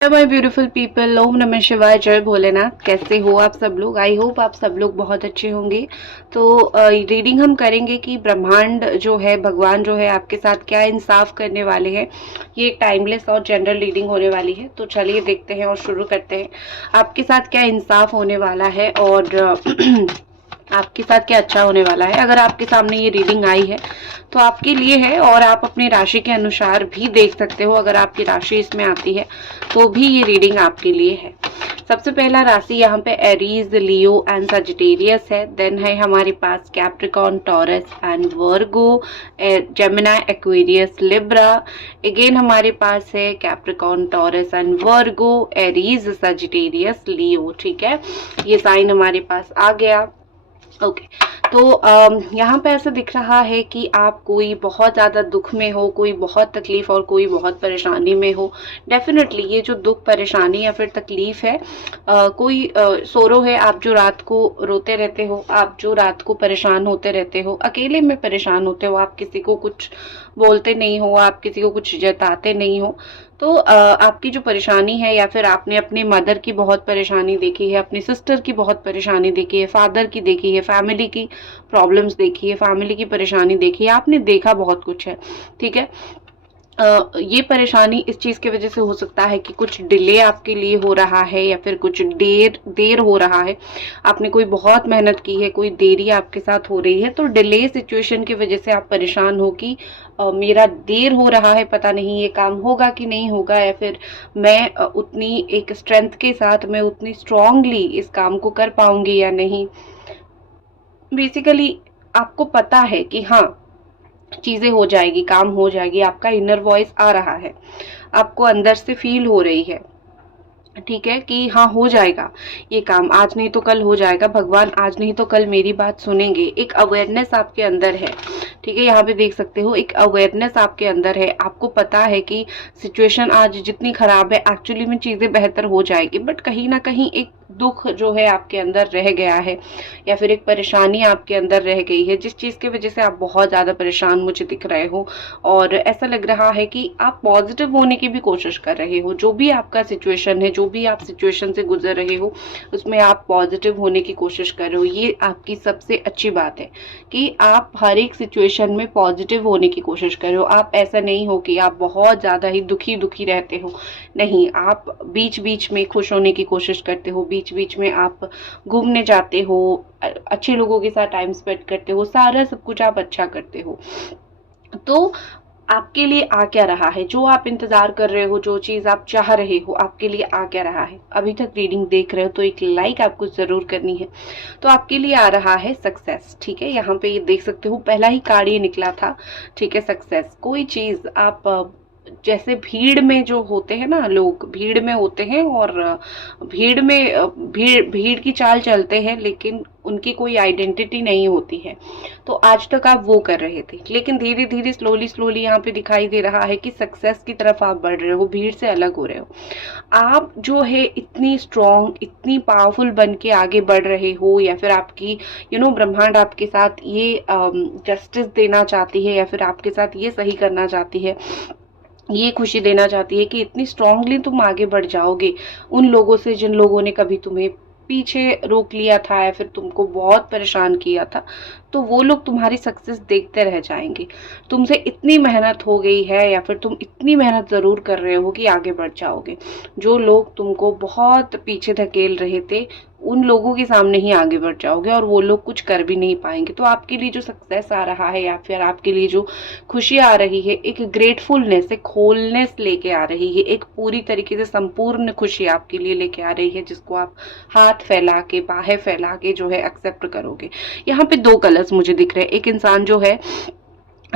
My beautiful people, ओम नमः शिवाय, जय भोलेनाथ। कैसे हो आप सब लोग? आई होप आप सब लोग बहुत अच्छे होंगे। तो रीडिंग हम करेंगे कि ब्रह्मांड जो है, भगवान जो है आपके साथ क्या इंसाफ करने वाले हैं। ये एक टाइमलेस और जनरल रीडिंग होने वाली है। तो चलिए देखते हैं और शुरू करते हैं। आपके साथ क्या इंसाफ होने वाला है और आपके साथ क्या अच्छा होने वाला है। अगर आपके सामने ये रीडिंग आई है तो आपके लिए है, और आप अपनी राशि के अनुसार भी देख सकते हो। अगर आपकी राशि इसमें आती है तो भी ये रीडिंग आपके लिए है। सबसे पहला राशि यहाँ पे एरीज, लियो एंड सजिटेरियस है। देन है हमारे पास Capricorn, Taurus and Virgo, Gemini, Aquarius, Libra. Again हमारे पास है Capricorn, Taurus and Virgo, Aries, Sagittarius, Leo. ठीक है, ये साइन हमारे पास आ गया। ओके तो यहाँ पे ऐसा दिख रहा है कि आप कोई बहुत ज़्यादा दुख में हो, कोई बहुत तकलीफ और कोई बहुत परेशानी में हो। डेफिनेटली ये जो दुख, परेशानी या फिर तकलीफ है, कोई सोरो है। आप जो रात को रोते रहते हो, आप जो रात को परेशान होते रहते हो, अकेले में परेशान होते हो, आप किसी को कुछ बोलते नहीं हो, आप किसी को कुछ जताते नहीं हो। तो आपकी जो परेशानी है, या फिर आपने अपने मदर की बहुत परेशानी देखी है, अपनी सिस्टर की बहुत परेशानी देखी है, फादर की देखी है, फैमिली की प्रॉब्लम्स देखी है, फैमिली की परेशानी देखी है, आपने देखा बहुत कुछ है। ठीक है, ये परेशानी इस चीज की वजह से हो सकता है कि कुछ डिले आपके लिए हो रहा है, या फिर कुछ देर देर हो रहा है। आपने कोई बहुत मेहनत की है, कोई देरी आपके साथ हो रही है, तो डिले सिचुएशन की वजह से आप परेशान हो कि मेरा देर हो रहा है, पता नहीं ये काम होगा कि नहीं होगा, या फिर मैं उतनी एक स्ट्रेंथ के साथ, मैं उतनी स्ट्रांगली इस काम को कर पाऊंगी या नहीं। बेसिकली आपको पता है कि हाँ, चीजें हो जाएगी, काम हो जाएगी। आपका इनर वॉइस आ रहा है, आपको अंदर से फील हो रही है, ठीक है, कि हाँ हो जाएगा ये काम, आज नहीं तो कल हो जाएगा, भगवान आज नहीं तो कल मेरी बात सुनेंगे। एक अवेयरनेस आपके अंदर है। ठीक है, यहाँ पे देख सकते हो एक अवेयरनेस आपके अंदर है। आपको पता है कि सिचुएशन आज जितनी खराब है, एक्चुअली में चीजें बेहतर हो जाएगी, बट कहीं ना कहीं एक दुख जो है आपके अंदर रह गया है, या फिर एक परेशानी आपके अंदर रह गई है, जिस चीज की वजह से आप बहुत ज्यादा परेशान मुझे दिख रहे हो। और ऐसा लग रहा है कि आप पॉजिटिव होने की भी कोशिश कर रहे हो। जो भी आपका सिचुएशन है, जो भी आप सिचुएशन से गुजर रहे हो, उसमें आप पॉजिटिव होने की कोशिश कर रहे हो। ये आपकी सबसे अच्छी बात है कि आप हर एक सिचुएशन में पॉजिटिव होने की कोशिश कर रहे हो। आप ऐसा नहीं हो कि आप बहुत ज्यादा ही दुखी दुखी रहते हो, नहीं, आप बीच बीच में खुश होने की कोशिश करते हो, बीच बीच में आप घूमने जाते हो, अच्छे लोगों के साथ टाइम स्पेंड करते हो, सारा सब कुछ आप अच्छा करते हो। तो आपके लिए आ क्या रहा है, जो आप इंतजार कर रहे हो, जो चीज आप चाह रहे हो, आपके लिए आ क्या रहा है? अभी तक रीडिंग देख रहे हो तो एक लाइक आपको जरूर करनी है। तो आपके लिए आ रहा है सक्सेस। ठीक है, यहाँ पे ये देख सकते हो, पहला ही कार्ड ये निकला था। ठीक है, सक्सेस। कोई चीज आप जैसे भीड़ में जो होते हैं ना, लोग भीड़ में होते हैं और भीड़ में भीड़ भीड़ की चाल चलते हैं, लेकिन उनकी कोई आइडेंटिटी नहीं होती है। तो आज तक आप वो कर रहे थे, लेकिन धीरे धीरे स्लोली स्लोली यहाँ पे दिखाई दे रहा है कि सक्सेस की तरफ आप बढ़ रहे हो, भीड़ से अलग हो रहे हो। आप जो है इतनी स्ट्रांग, इतनी पावरफुल बन के आगे बढ़ रहे हो, या फिर आपकी ब्रह्मांड आपके साथ ये जस्टिस देना चाहती है, या फिर आपके साथ ये सही करना चाहती है, ये खुशी देना चाहती है कि इतनी स्ट्रांगली तुम आगे बढ़ जाओगे उन लोगों से जिन लोगों ने कभी तुम्हें पीछे रोक लिया था, या फिर तुमको बहुत परेशान किया था। तो वो लोग तुम्हारी सक्सेस देखते रह जाएंगे। तुमसे इतनी मेहनत हो गई है, या फिर तुम इतनी मेहनत जरूर कर रहे हो कि आगे बढ़ जाओगे। जो लोग तुमको बहुत पीछे धकेल रहे थे, उन लोगों के सामने ही आगे बढ़ जाओगे, और वो लोग कुछ कर भी नहीं पाएंगे। तो आपके लिए जो सक्सेस आ रहा है, या फिर आपके लिए जो खुशी आ रही है, एक ग्रेटफुलनेस, एक होलनेस लेके आ रही है, एक पूरी तरीके से संपूर्ण खुशी आपके लिए लेके आ रही है, जिसको आप हाथ फैला के, बाहें फैला के जो है एक्सेप्ट करोगे। यहाँ पे दो कलर्स मुझे दिख रहे हैं। एक इंसान जो है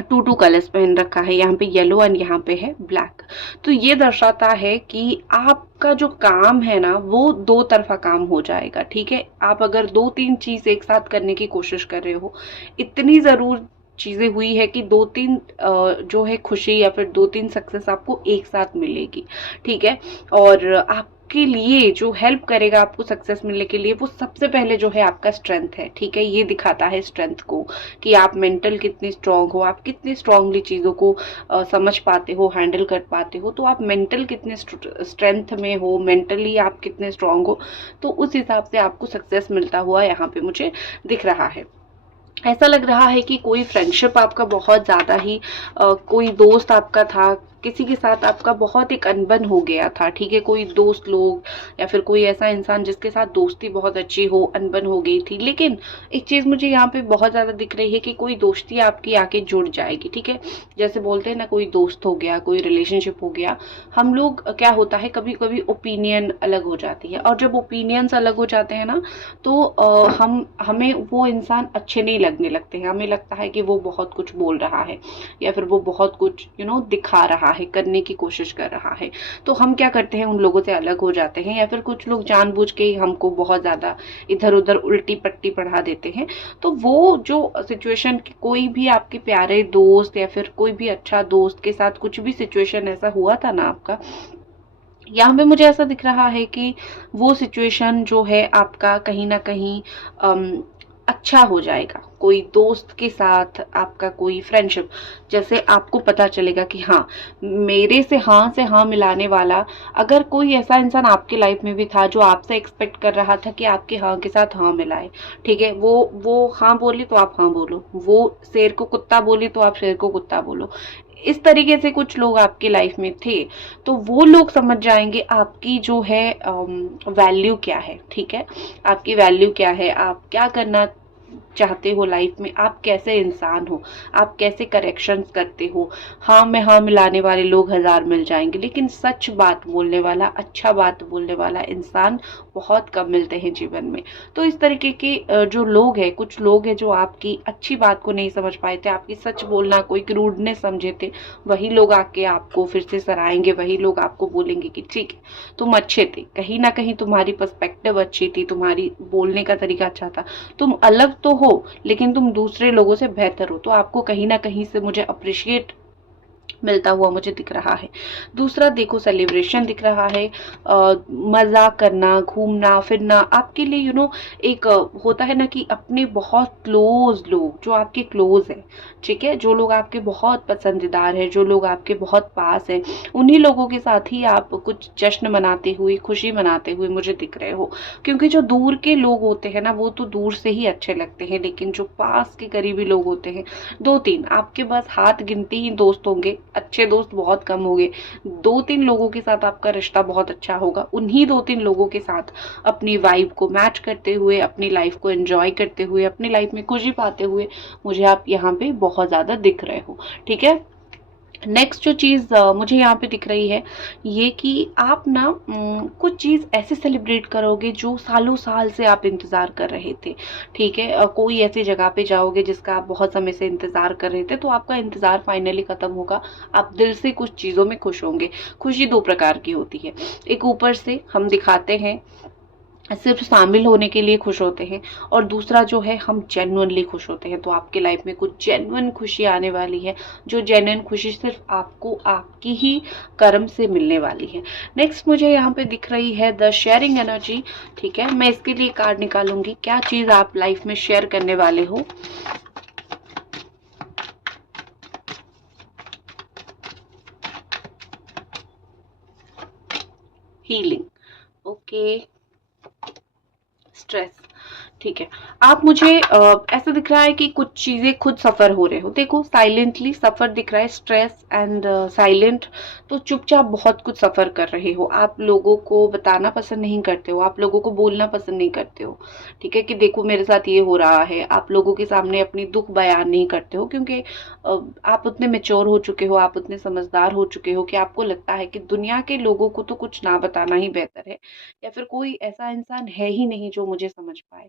टू कलर्स पहन रखा है, यहाँ पे येलो एंड यहाँ पे है ब्लैक। तो ये दर्शाता है कि आपका जो काम है ना, वो दो तरफा काम हो जाएगा। ठीक है, आप अगर दो तीन चीज एक साथ करने की कोशिश कर रहे हो, इतनी जरूर चीजें हुई है कि दो तीन जो है खुशी, या फिर दो तीन सक्सेस आपको एक साथ मिलेगी। ठीक है, और आप आपके लिए जो हेल्प करेगा आपको सक्सेस मिलने के लिए, वो सबसे पहले जो है आपका स्ट्रेंथ है। ठीक है, ये दिखाता है स्ट्रेंथ को कि आप मेंटल कितने स्ट्रांग हो, आप कितने स्ट्रांगली चीज़ों को समझ पाते हो, हैंडल कर पाते हो। तो आप मेंटल कितने स्ट्रेंथ में हो, मेंटली आप कितने स्ट्रांग हो, तो उस हिसाब से आपको सक्सेस मिलता हुआ यहाँ पे मुझे दिख रहा है। ऐसा लग रहा है कि कोई फ्रेंडशिप आपका बहुत ज़्यादा ही कोई दोस्त आपका था, किसी के साथ आपका बहुत एक अनबन हो गया था। ठीक है, कोई दोस्त लोग या फिर कोई ऐसा इंसान जिसके साथ दोस्ती बहुत अच्छी हो, अनबन हो गई थी। लेकिन एक चीज़ मुझे यहाँ पे बहुत ज़्यादा दिख रही है कि कोई दोस्ती आपकी आके जुड़ जाएगी। ठीक है, जैसे बोलते हैं ना, कोई दोस्त हो गया, कोई रिलेशनशिप हो गया, हम लोग क्या होता है, कभी कभी ओपिनियन अलग हो जाती है, और जब ओपिनियंस अलग हो जाते हैं ना, तो हमें वो इंसान अच्छे नहीं लगने लगते हैं। हमें लगता है कि वो बहुत कुछ बोल रहा है, या फिर वो बहुत कुछ दिखा रहा है, करने की कोशिश कर रहा है। तो हम क्या करते हैं, उन लोगों से अलग हो जाते हैं, या फिर कुछ लोग जानबूझ के ही हमको बहुत ज़्यादा इधर उधर उल्टी पट्टी पढ़ा देते हैं। तो वो जो सिचुएशन, कोई भी आपके प्यारे दोस्त या फिर कोई भी अच्छा दोस्त के साथ कुछ भी सिचुएशन ऐसा हुआ था ना आपका, यहाँ पे मुझे ऐसा दिख रहा है कि वो सिचुएशन जो है आपका कहीं ना कहीं अच्छा हो जाएगा। कोई दोस्त के साथ आपका कोई फ्रेंडशिप, जैसे आपको पता चलेगा कि हाँ, मेरे से हाँ मिलाने वाला अगर कोई ऐसा इंसान आपके लाइफ में भी था जो आपसे एक्सपेक्ट कर रहा था कि आपके हाँ के साथ हाँ मिलाए। ठीक है, वो हाँ बोली तो आप हाँ बोलो, वो शेर को कुत्ता बोली तो आप शेर को कुत्ता बोलो। इस तरीके से कुछ लोग आपकी लाइफ में थे, तो वो लोग समझ जाएंगे आपकी जो है वैल्यू क्या है। ठीक है, आपकी वैल्यू क्या है, आप क्या करना चाहते हो लाइफ में, आप कैसे इंसान हो, आप कैसे करेक्शंस करते हो। हाँ में हाँ मिलाने वाले लोग हजार मिल जाएंगे, लेकिन सच बात बोलने वाला, अच्छा बात बोलने वाला इंसान बहुत कम मिलते हैं जीवन में। तो इस तरीके के जो लोग हैं, कुछ लोग हैं जो आपकी अच्छी बात को नहीं समझ पाए थे, आपकी सच बोलना कोई क्रूडनेस समझे थे, वही लोग आके आपको फिर से सराहेंगे, वही लोग आपको बोलेंगे कि ठीक है, तुम अच्छे थे, कहीं ना कहीं तुम्हारी पर्सपेक्टिव अच्छी थी, तुम्हारी बोलने का तरीका अच्छा था, तुम अलग तो हो लेकिन तुम दूसरे लोगों से बेहतर हो। तो आपको कहीं ना कहीं से मुझे अप्रिशिएट मिलता हुआ मुझे दिख रहा है। दूसरा देखो, सेलिब्रेशन दिख रहा है, मजा करना, घूमना फिरना आपके लिए एक होता है ना कि अपने बहुत क्लोज लोग जो आपके क्लोज है, ठीक है, जो लोग आपके बहुत पसंदीदार है, जो लोग आपके बहुत पास है, उन्हीं लोगों के साथ ही आप कुछ जश्न मनाते हुए, खुशी मनाते हुए मुझे दिख रहे हो। क्योंकि जो दूर के लोग होते हैं ना, वो तो दूर से ही अच्छे लगते हैं, लेकिन जो पास के करीबी लोग होते हैं, दो तीन, आपके पास हाथ गिनती ही दोस्त होंगे, अच्छे दोस्त बहुत कम होंगे। दो तीन लोगों के साथ आपका रिश्ता बहुत अच्छा होगा, उन्हीं दो तीन लोगों के साथ अपनी वाइब को मैच करते हुए, अपनी लाइफ को एंजॉय करते हुए, अपनी लाइफ में खुशी पाते हुए मुझे आप यहाँ पे बहुत ज्यादा दिख रहे हो। ठीक है, नेक्स्ट जो चीज़ मुझे यहाँ पे दिख रही है, ये कि आप ना कुछ चीज़ ऐसे सेलिब्रेट करोगे जो सालों साल से आप इंतज़ार कर रहे थे। ठीक है, कोई ऐसी जगह पे जाओगे जिसका आप बहुत समय से इंतज़ार कर रहे थे, तो आपका इंतज़ार फाइनली ख़त्म होगा, आप दिल से कुछ चीज़ों में खुश होंगे। खुशी दो प्रकार की होती है, एक ऊपर से हम दिखाते हैं, सिर्फ शामिल होने के लिए खुश होते हैं, और दूसरा जो है हम जेन्युइनली खुश होते हैं। तो आपके लाइफ में कुछ जेन्युइन खुशी आने वाली है, जो जेन्युइन खुशी सिर्फ आपको आपकी ही कर्म से मिलने वाली है। नेक्स्ट मुझे यहाँ पे दिख रही है द शेयरिंग एनर्जी। ठीक है, मैं इसके लिए कार्ड निकालूंगी, क्या चीज आप लाइफ में शेयर करने वाले हो। Healing, okay, stress. ठीक है, आप मुझे ऐसा दिख रहा है कि कुछ चीजें खुद सफर हो रहे हो। देखो, साइलेंटली सफर दिख रहा है, स्ट्रेस एंड साइलेंट, तो चुपचाप बहुत कुछ सफर कर रहे हो। आप लोगों को बताना पसंद नहीं करते हो, आप लोगों को बोलना पसंद नहीं करते हो। ठीक है, कि देखो मेरे साथ ये हो रहा है, आप लोगों के सामने अपनी दुख बयान नहीं करते हो, क्योंकि आप उतने मेच्योर हो चुके हो, आप उतने समझदार हो चुके हो कि आपको लगता है कि दुनिया के लोगों को तो कुछ ना बताना ही बेहतर है, या फिर कोई ऐसा इंसान है ही नहीं जो मुझे समझ पाए।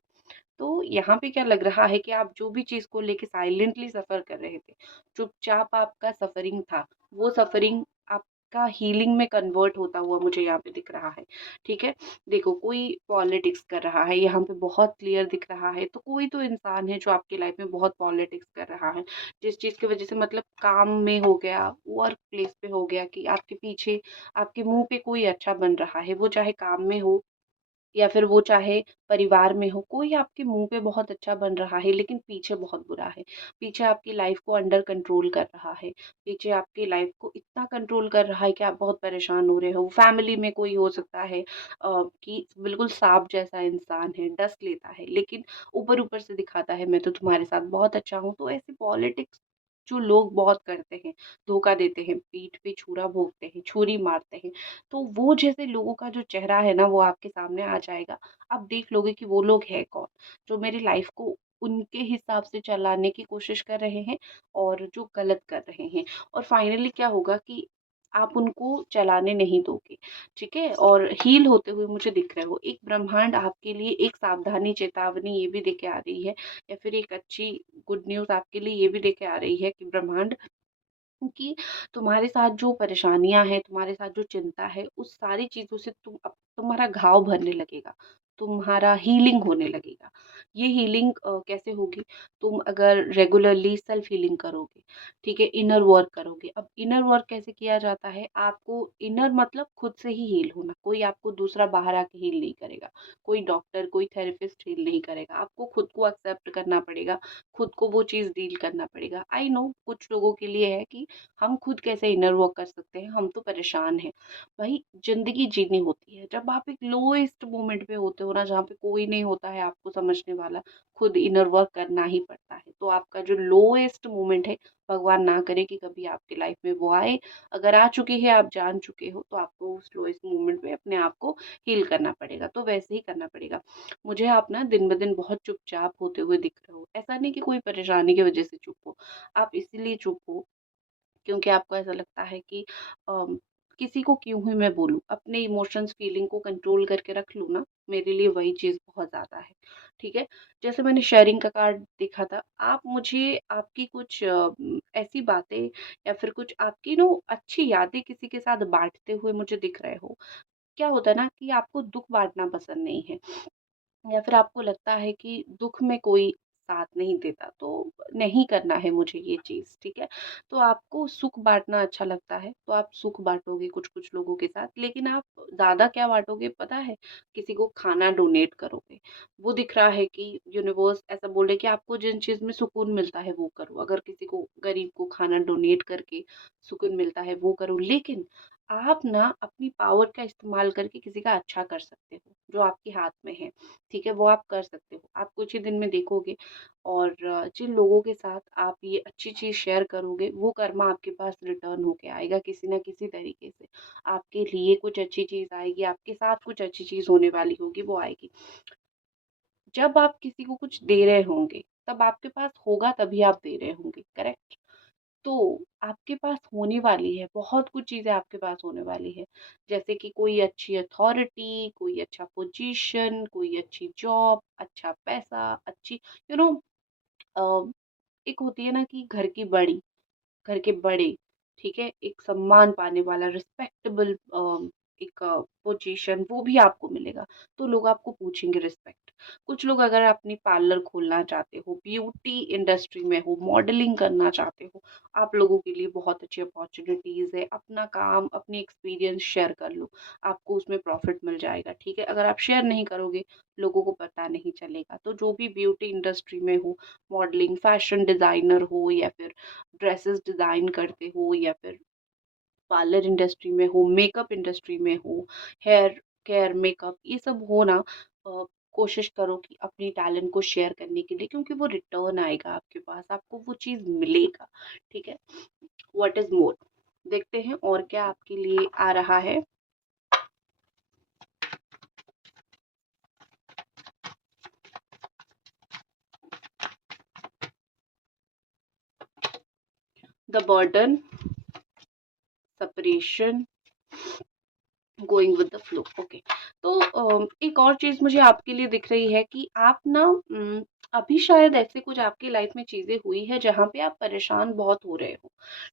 तो यहाँ पे क्या लग रहा है कि आप जो भी चीज को लेके साइलेंटली सफर कर रहे थे, चुपचाप आपका सफरिंग था, वो सफरिंग आप आपका हीलिंग में कन्वर्ट होता हुआ मुझे यहाँ पे दिख रहा है। ठीक है, देखो कोई पॉलिटिक्स कर रहा है यहाँ पे, बहुत क्लियर दिख रहा है। तो कोई तो इंसान है जो आपकी लाइफ में बहुत पॉलिटिक्स कर रहा है, जिस चीज की वजह से मतलब काम में हो गया, वर्क प्लेस पे हो गया, कि आपके पीछे आपके मुंह पे कोई अच्छा बन रहा है, वो चाहे काम में हो या फिर वो चाहे परिवार में हो, कोई आपके मुंह पे बहुत अच्छा बन रहा है लेकिन पीछे बहुत बुरा है। पीछे आपकी लाइफ को अंडर कंट्रोल कर रहा है, पीछे आपकी लाइफ को इतना कंट्रोल कर रहा है कि आप बहुत परेशान हो रहे हो। फैमिली में कोई हो सकता है कि बिल्कुल सांप जैसा इंसान है, डस लेता है लेकिन ऊपर ऊपर से दिखाता है मैं तो तुम्हारे साथ बहुत अच्छा हूँ। तो ऐसी पॉलिटिक्स जो लोग बहुत करते हैं, धोखा देते हैं, पीठ पे छुरा भोंकते हैं, छुरी मारते हैं, तो वो जैसे लोगों का जो चेहरा है ना वो आपके सामने आ जाएगा। आप देख लोगे कि वो लोग है कौन, जो मेरी लाइफ को उनके हिसाब से चलाने की कोशिश कर रहे हैं और जो गलत कर रहे हैं। और फाइनली क्या होगा कि आप उनको चलाने नहीं दोगे। ठीक है, और हील होते हुए मुझे दिख रहे हो। एक ब्रह्मांड आपके लिए एक सावधानी चेतावनी ये भी देके आ रही है, या फिर एक अच्छी गुड न्यूज आपके लिए ये भी देके आ रही है कि ब्रह्मांड कि तुम्हारे साथ जो परेशानियां हैं, तुम्हारे साथ जो चिंता है, उस सारी चीजों से तुम्हारा घाव भरने लगेगा, तुम्हारा हीलिंग होने लगेगा। ये हीलिंग कैसे होगी? तुम अगर रेगुलरली सेल्फ हीलिंग करोगे, ठीक है, इनर वर्क करोगे। अब इनर वर्क कैसे किया जाता है? आपको इनर मतलब खुद से ही हील होना, कोई आपको दूसरा बाहर आके हील नहीं करेगा, कोई डॉक्टर कोई थेरेपिस्ट हील नहीं करेगा। आपको खुद को एक्सेप्ट करना पड़ेगा, खुद को वो चीज डील करना पड़ेगा। आई नो कुछ लोगों के लिए है कि हम खुद कैसे इनर वर्क कर सकते हैं, हम तो परेशान हैं। भाई जिंदगी जीनी होती है, जब आप एक लोएस्ट मोमेंट पे होते हो ना, जहाँ पे कोई नहीं होता है आपको समझने वाला, खुद इनर वर्क करना ही पड़ता है। तो आपका जो लोएस्ट मोमेंट है, भगवान ना करे कि कभी आपकी लाइफ में वो आए। अगर आ चुकी है, आप जान चुके हो, तो आपको उस लोएस्ट मोमेंट पे अपने आप को हील करना पड़ेगा। तो वैसे ही करना पड़ेगा। मुझे आप ना दिन ब दिन बहुत चुपचाप होते हुए दिख रहे हो। ऐसा नहीं कि कोई परेशानी की वजह से चुप हो, आप इसीलिए चुप हो क्योंकि आपको ऐसा लगता है कि अम, किसी को क्यों ही मैं बोलूँ, अपने इमोशंस फीलिंग को कंट्रोल करके रख लूँ ना, मेरे लिए वही चीज़ बहुत ज़्यादा है। ठीक है, जैसे मैंने शेयरिंग का कार्ड देखा था, आप मुझे आपकी कुछ ऐसी बातें या फिर कुछ आपकी नो अच्छी यादें किसी के साथ बांटते हुए मुझे दिख रहे हो। क्या होता है ना कि आपको दुख बांटना पसंद नहीं है, या फिर आपको लगता है कि दुख में कोई साथ नहीं देता, तो नहीं करना है मुझे ये चीज़। ठीक है, तो आपको सुख बाँटना अच्छा लगता है, तो आप सुख बाँटोगे कुछ-कुछ लोगों के साथ, लेकिन आप ज़्यादा क्या बाँटोगे पता है? किसी को खाना डोनेट करोगे। वो दिख रहा है कि यूनिवर्स ऐसा बोल रहा है कि आपको जिन चीज़ में सुकून मिलता है वो करो। अगर किसी को गरीब को खाना डोनेट करके सुकून मिलता है वो करो। लेकिन आप ना अपनी पावर का इस्तेमाल करके किसी का अच्छा कर सकते हो, जो आपके हाथ में है। ठीक है, वो आप कर सकते हो। आप कुछ ही दिन में देखोगे, और जिन लोगों के साथ आप ये अच्छी चीज़ शेयर करोगे, वो कर्मा आपके पास रिटर्न होके आएगा किसी ना किसी तरीके से। आपके लिए कुछ अच्छी चीज़ आएगी, आपके साथ कुछ अच्छी चीज़ होने वाली होगी, वो आएगी। जब आप किसी को कुछ दे रहे होंगे, तब आपके पास होगा तभी आप दे रहे होंगे, करेक्ट? तो आपके पास होने वाली है, बहुत कुछ चीज़ें आपके पास होने वाली है। जैसे कि कोई अच्छी अथॉरिटी, कोई अच्छा पोजीशन, कोई अच्छी जॉब, अच्छा पैसा, अच्छी यू नो अ, एक होती है ना कि घर के बड़े, ठीक है? एक सम्मान पाने वाला रिस्पेक्टेबल एक पोजीशन, वो भी आपको मिलेगा। तो लोग आपको पूछेंगे रिस्पेक्ट। कुछ लोग अगर अपनी पार्लर खोलना चाहते हो, ब्यूटी इंडस्ट्री में हो, मॉडलिंग करना चाहते हो, आप लोगों के लिए बहुत अच्छी अपॉर्च्युनिटीज़ है। अपना काम, अपनी एक्सपीरियंस शेयर कर लो, आपको उसमें प्रॉफ़िट मिल जाएगा, ठीक है? अगर आप शेयर नहीं करोगे, लोगों को पता नहीं चलेगा। तो जो भी ब्यूटी इंडस्ट्री में हो, मॉडलिंग, फैशन डिज़ाइनर हो, या फिर ड्रेसेस डिज़ाइन करते हो, या फिर पार्लर इंडस्ट्री में हो, मेकअप इंडस्ट्री में हो, हेयर केयर, मेकअप, ये सब हो ना, कोशिश करो कि अपनी टैलेंट को शेयर करने के लिए, क्योंकि वो रिटर्न आएगा आपके पास, आपको वो चीज़ मिलेगा। ठीक है, व्हाट इज़ मोर, देखते हैं और क्या आपके लिए आ रहा है। The burden, separation, going with the flow. Okay, तो एक और चीज मुझे आपके लिए दिख रही है कि आप ना अभी शायद ऐसे कुछ आपकी लाइफ में चीज़ें हुई है जहाँ पे आप परेशान बहुत हो रहे हो,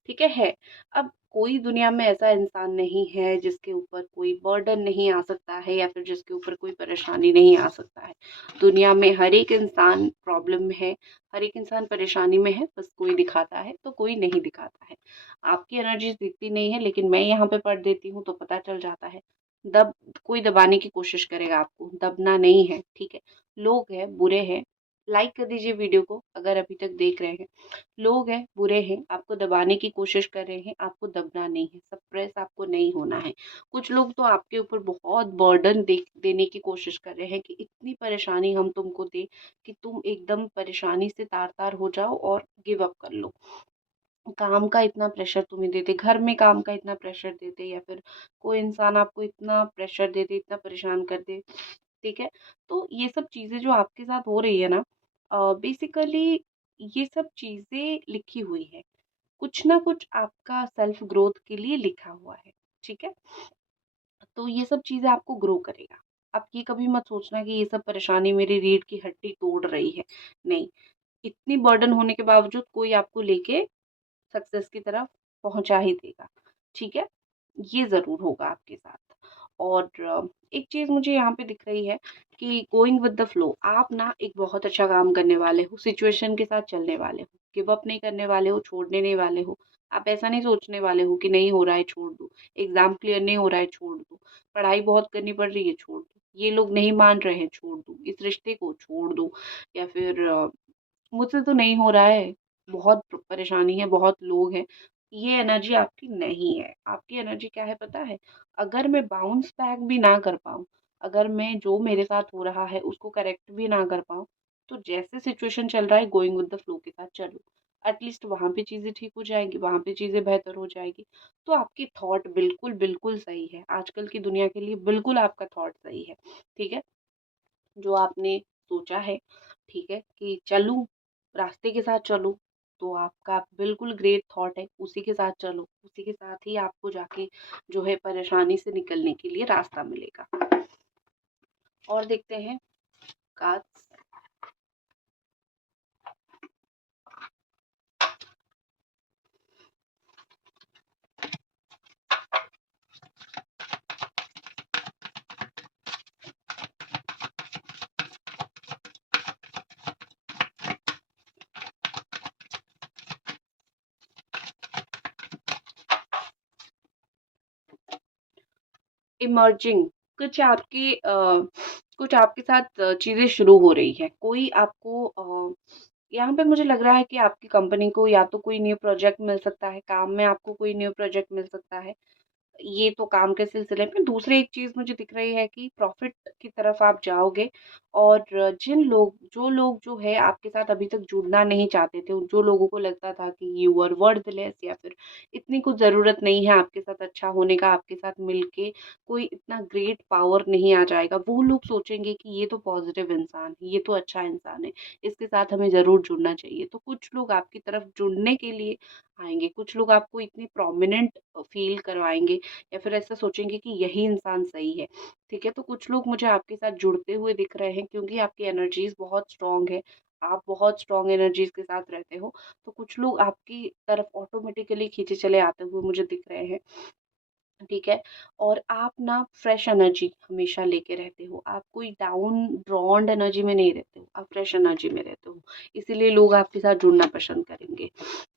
ठीक है। अब कोई दुनिया में ऐसा इंसान नहीं है जिसके ऊपर कोई बर्डन नहीं आ सकता है या फिर जिसके ऊपर कोई परेशानी नहीं आ सकता है। दुनिया में हर एक इंसान प्रॉब्लम में है, हर एक इंसान परेशानी में है, बस कोई दिखाता है तो कोई नहीं दिखाता है। आपकी एनर्जी दिखती नहीं है लेकिन मैं यहाँ पे पढ़ देती हूँ तो पता चल जाता है। दब कोई दबाने की कोशिश करेगा आपको, दबना नहीं है, ठीक है। लोग हैं, बुरे हैं, लाइक कर दीजिए वीडियो को अगर अभी तक देख रहे हैं। लोग हैं, बुरे हैं, आपको दबाने की कोशिश कर रहे हैं, आपको दबना नहीं है, सप्रेस आपको नहीं होना है। कुछ लोग तो आपके ऊपर बहुत बर्डन देने की कोशिश कर रहे हैं कि इतनी परेशानी हम तुमको दें कि तुम एकदम परेशानी से तार-तार हो जाओ और गिव अप कर लो। काम का इतना प्रेशर तुम्हें देते, घर में काम का इतना प्रेशर देते या फिर कोई इंसान आपको इतना प्रेशर दे दे, इतना परेशान कर दे, ठीक है? तो ये सब चीज़ें जो आपके साथ हो रही है ना, बेसिकली ये सब चीज़ें लिखी हुई है। कुछ ना कुछ आपका सेल्फ ग्रोथ के लिए लिखा हुआ है, ठीक है? तो ये सब चीज़ें आपको ग्रो करेगा। आप ये कभी मत सोचना कि ये सब परेशानी मेरी रीढ़ की हड्डी तोड़ रही है, नहीं। इतनी बर्डन होने के बावजूद कोई आपको लेके सक्सेस की तरफ पहुँचा ही देगा, ठीक है? ये ज़रूर होगा आपके साथ। और एक चीज़ मुझे यहाँ पे दिख रही है कि गोइंग विद द फ्लो, आप ना एक बहुत अच्छा काम करने वाले हो, सिचुएशन के साथ चलने वाले हो, गिव अप नहीं करने वाले हो, छोड़ने नहीं वाले हो। आप ऐसा नहीं सोचने वाले हो कि नहीं हो रहा है छोड़ दूँ, एग्ज़ाम क्लियर नहीं हो रहा है छोड़ दूँ, पढ़ाई बहुत करनी पड़ रही है छोड़ दूँ, ये लोग नहीं मान रहे हैं छोड़ दूँ, इस रिश्ते को छोड़ दूँ या फिर मुझसे तो नहीं हो रहा है, बहुत परेशानी है, बहुत लोग हैं। ये एनर्जी आपकी नहीं है। आपकी एनर्जी क्या है पता है? अगर मैं बाउंस बैक भी ना कर पाऊँ, अगर मैं जो मेरे साथ हो रहा है उसको करेक्ट भी ना कर पाऊँ, तो जैसे सिचुएशन चल रहा है गोइंग विद द फ्लो के साथ चलो। एटलीस्ट वहाँ पे चीज़ें ठीक हो जाएँगी, वहाँ पे चीज़ें बेहतर हो जाएगी। तो आपकी थॉट बिल्कुल, बिल्कुल सही है। आजकल की दुनिया के लिए बिल्कुल आपका थॉट सही है, ठीक है? जो आपने सोचा है, ठीक है, कि चलूँ, रास्ते के साथ चलूँ, तो आपका बिल्कुल ग्रेट थॉट है, उसी के साथ चलो, उसी के साथ ही आपको जाके जो है परेशानी से निकलने के लिए रास्ता मिलेगा। और देखते हैं कार्ड्स। इमर्जिंग, कुछ आपकी कुछ आपके साथ चीज़ें शुरू हो रही हैं। कोई आपको यहाँ पे मुझे लग रहा है कि आपकी कंपनी को या तो कोई न्यू प्रोजेक्ट मिल सकता है, काम में आपको कोई न्यू प्रोजेक्ट मिल सकता है। ये तो काम के सिलसिले में। दूसरी एक चीज़ मुझे दिख रही है कि प्रॉफ़िट की तरफ आप जाओगे और जो लोग जो है आपके साथ अभी तक जुड़ना नहीं चाहते थे, जो लोगों को लगता था कि यू आर वर्थलेस या फिर इतनी कुछ ज़रूरत नहीं है आपके साथ अच्छा होने का, आपके साथ मिलके कोई इतना ग्रेट पावर नहीं आ जाएगा। वो लोग सोचेंगे कि ये तो पॉज़िटिव इंसान है, ये तो अच्छा इंसान है, इसके साथ हमें ज़रूर जुड़ना चाहिए। तो कुछ लोग आपकी तरफ जुड़ने के लिए आएँगे, कुछ लोग आपको इतनी प्रोमिनेंट फ़ील करवाएँगे या फिर ऐसा सोचेंगे कि यही इंसान सही है, ठीक है? तो कुछ लोग मुझे आपके साथ जुड़ते हुए दिख रहे हैं क्योंकि आपकी एनर्जीज़ बहुत स्ट्रॉन्ग है, आप बहुत स्ट्रॉन्ग एनर्जीज़ के साथ रहते हो, तो कुछ लोग आपकी तरफ ऑटोमेटिकली खींचे चले आते हुए मुझे दिख रहे हैं। ठीक है? और आप ना फ्रेश एनर्जी हमेशा लेके रहते हो। आप कोई डाउन ड्रॉन्ड एनर्जी में नहीं रहते हो, आप फ्रेश एनर्जी में रहते हो। इसीलिए लोग आपके साथ जुड़ना पसंद करेंगे।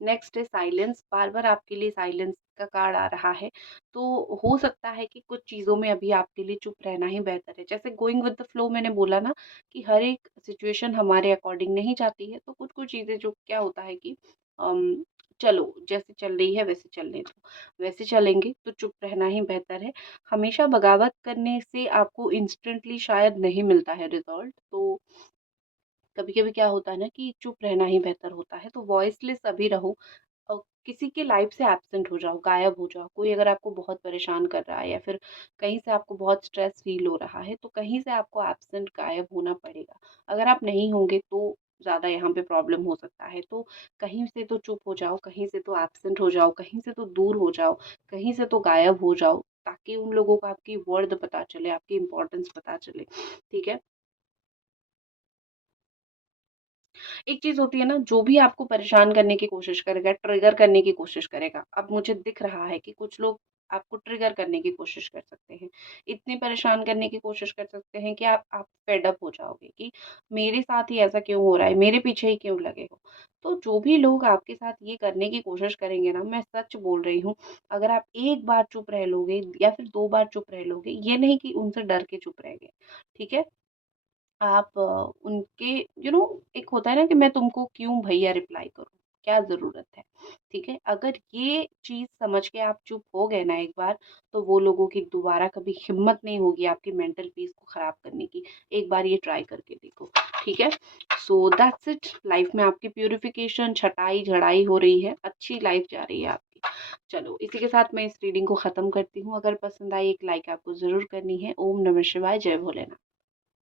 नेक्स्ट है साइलेंस, बार-बार आपके लिए साइलेंस का कार्ड आ रहा है। तो हो सकता है कि कुछ चीज़ों में अभी आपके लिए चुप रहना ही बेहतर है। जैसे गोइंग विद द फ्लो मैंने बोला ना कि हर एक सिचुएशन हमारे अकॉर्डिंग नहीं जाती है, तो कुछ-कुछ चीज़ें जो क्या होता है कि अम, चलो जैसे चल रही है वैसे चलने दो। वैसे चलेंगे तो चुप रहना ही बेहतर है। हमेशा बगावत करने से आपको इंस्टेंटली शायद नहीं मिलता है रिज़ल्ट, तो कभी-कभी क्या होता है ना कि चुप रहना ही बेहतर होता है, तो वॉइसलेस अभी रहो। किसी की लाइफ से एब्सेंट हो जाओ, गायब हो जाओ। कोई अगर आपको बहुत परेशान कर रहा है या फिर कहीं से आपको बहुत स्ट्रेस फ़ील हो रहा है, तो कहीं से आपको एब्सेंट गायब होना पड़ेगा। अगर आप नहीं होंगे तो ज़्यादा यहाँ पे प्रॉब्लम हो सकता है। तो कहीं से तो चुप हो जाओ, कहीं से तो एब्सेंट हो जाओ, कहीं से तो दूर हो जाओ, कहीं से तो गायब हो जाओ, ताकि उन लोगों को आपकी वर्थ पता चले, आपकी इम्पोर्टेंस पता चले। ठीक है? एक चीज़ होती है ना, जो भी आपको परेशान करने की कोशिश करेगा, ट्रिगर करने की कोशिश करेगा, अब मुझे दिख रहा है कि कुछ लोग आपको ट्रिगर करने की कोशिश कर सकते हैं, इतने परेशान करने की कोशिश कर सकते हैं कि आप फेड अप हो जाओगे कि मेरे साथ ही ऐसा क्यों हो रहा है, मेरे पीछे ही क्यों लगे हो। तो जो भी लोग आपके साथ ये करने की कोशिश करेंगे ना, मैं सच बोल रही हूँ, अगर आप एक बार चुप रह लोगे या फिर 2 बार चुप रह लोगे, ये नहीं कि उनसे डर के चुप रह गए, ठीक है? आप उनके एक होता है ना कि मैं तुमको क्यों भैया रिप्लाई करूँ, क्या ज़रूरत है, ठीक है? अगर ये चीज़ समझ के आप चुप हो गए ना एक बार, तो वो लोगों की दोबारा कभी हिम्मत नहीं होगी आपकी मेंटल पीस को ख़राब करने की। एक बार ये ट्राई करके देखो, ठीक है? So that's it. लाइफ़ में आपकी प्यूरिफिकेशन, छटाई-झड़ाई हो रही है, अच्छी लाइफ़ जा रही है आपकी। चलो, इसी के साथ मैं इस रीडिंग को ख़त्म करती हूँ। अगर पसंद आई एक लाइक आपको ज़रूर करनी है। ओम नमः शिवाय, जय भोलेनाथ।